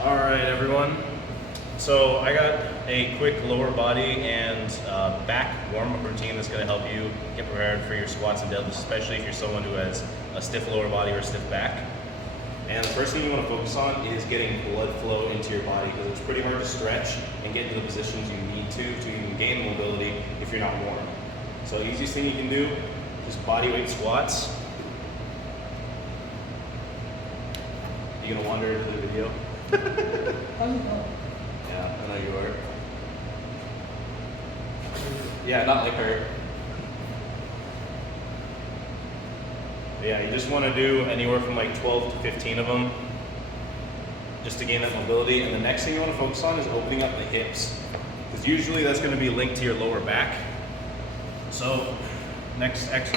All right, everyone. So I got a quick lower body and back warm-up routine that's going to help you get prepared for your squats and deadlifts, especially if you're someone who has a stiff lower body or a stiff back. And the first thing you want to focus on is getting blood flow into your body, because it's pretty hard to stretch and get into the positions you need to even gain mobility if you're not warm. So the easiest thing you can do is body weight squats. You gonna wander into the video? Yeah, I know you are. Yeah, not like her. Yeah, you just want to do anywhere from like 12 to 15 of them just to gain that mobility. And the next thing you want to focus on is opening up the hips, because usually that's going to be linked to your lower back. So next stretch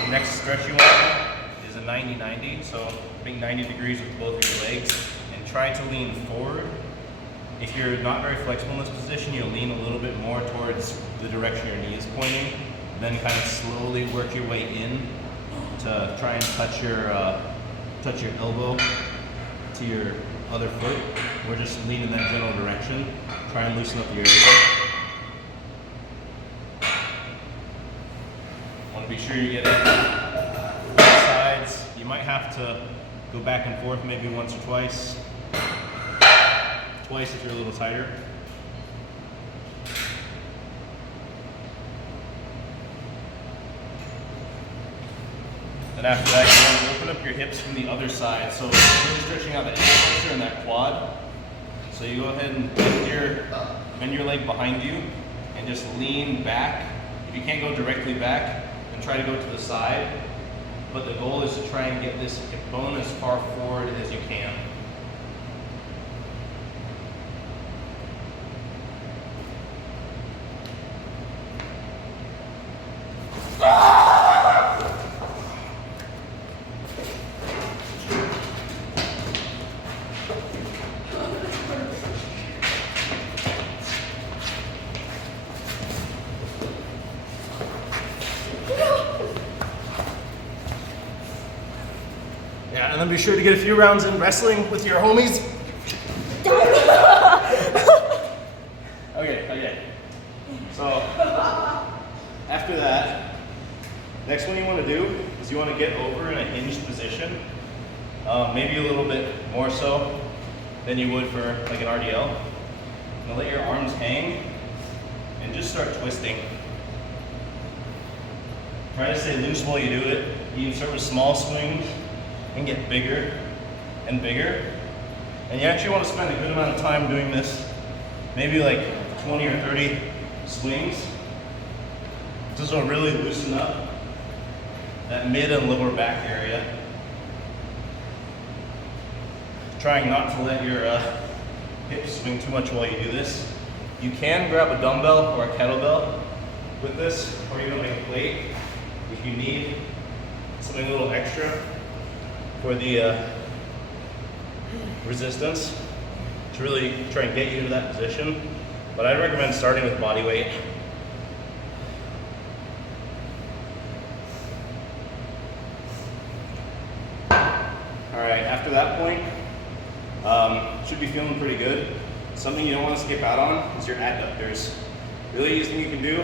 you want is a 90-90. So make 90 degrees with both of your legs and try to lean forward. If you're not very flexible in this position, you'll lean a little bit more towards the direction your knee is pointing, then kind of slowly work your way in to try and touch your elbow to your other foot. We're just lean in that general direction. Try and loosen up the area. Want to be sure you get it both sides. You might have to go back and forth maybe once or twice. Twice if you're a little tighter. And after that, you want to open up your hips from the other side. So really stretching out the ankle and that quad. So you go ahead and bend your leg behind you and just lean back. If you can't go directly back, then try to go to the side. But the goal is to try and get this hip bone as far forward as you can. Yeah, and then be sure to get a few rounds in wrestling with your homies. Okay. So, after that, next one you want to do is you want to get over in a hinged position, maybe a little bit more so than you would for like an RDL. Now let your arms hang and just start twisting. Try to stay loose while you do it. You can start with small swings and get bigger and bigger. And you actually want to spend a good amount of time doing this, maybe like 20 or 30 swings. This will really loosen up that mid and lower back area. Trying not to let your hips swing too much while you do this. You can grab a dumbbell or a kettlebell with this, or even like a plate if you need something a little extra for the resistance to really try and get you to that position. But I'd recommend starting with body weight. All right, after that point, should be feeling pretty good. Something you don't want to skip out on is your adductors. Really easy thing you can do,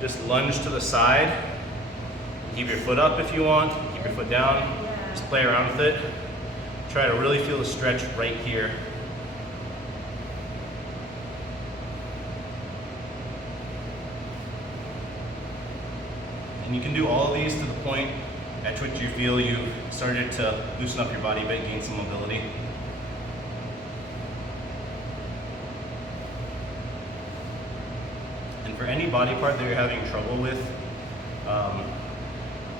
just lunge to the side. Keep your foot up if you want, keep your foot down. Just play around with it. Try to really feel the stretch right here. And you can do all of these to the point at which you feel you've started to loosen up your body a bit, gain some mobility. And for any body part that you're having trouble with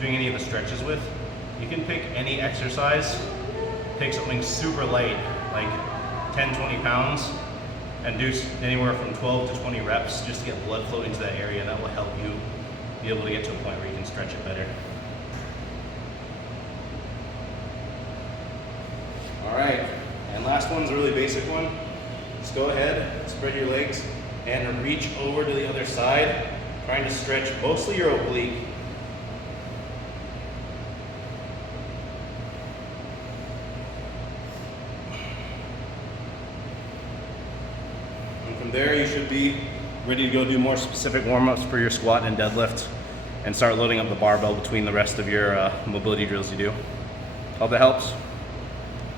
doing any of the stretches with, you can pick any exercise, pick something super light, like 10, 20 pounds, and do anywhere from 12 to 20 reps just to get blood flow into that area, and that will help you be able to get to a point where you can stretch it better. All right, and last one's a really basic one. Just go ahead, spread your legs, and reach over to the other side, trying to stretch mostly your oblique. from there, you should be ready to go do more specific warm-ups for your squat and deadlift, and start loading up the barbell between the rest of your mobility drills you do. Hope that helps.